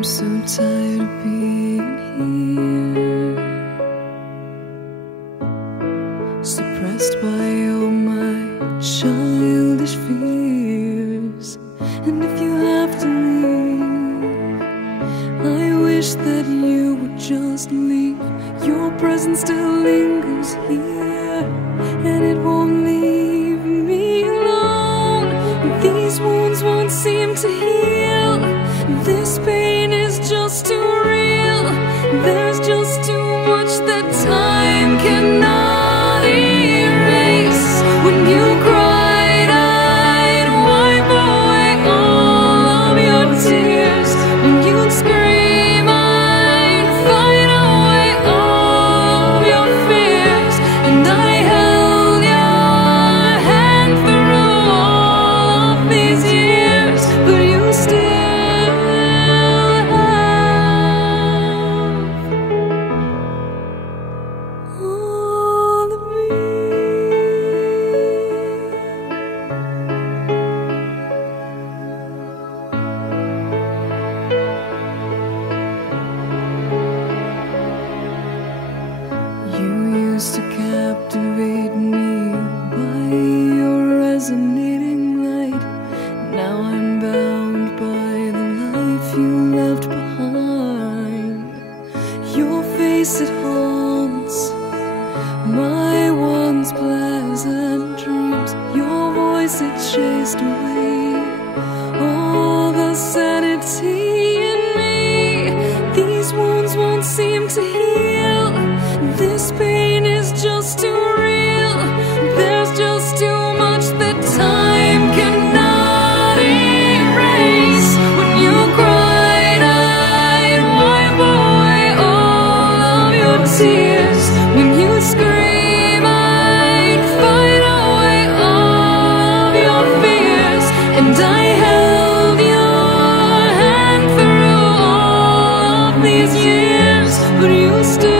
I'm so tired of being here, suppressed by all my childish fears. And if you have to leave, I wish that you would just leave. Your presence still lingers here, and it won't leave me alone. These wounds won't seem to heal. This pain is just too real. There's just too much that time cannot erase. When you cried, I'd wipe away all of your tears. When you'd scream, I'd fight away all of your fears. And I held your hand through all of these years, but you still to captivate me by your resonating light. Now I'm bound by the life you left behind. Your face, it haunts my once pleasant dreams. Your voice, it chased away all the sanity in me. These wounds won't seem to heal. This pain is just too real. There's just too much that time cannot erase. When you cried, I'd wipe away all of your tears. When you scream, I'd fight away all of your fears. And I held your hand through all of these years, but you still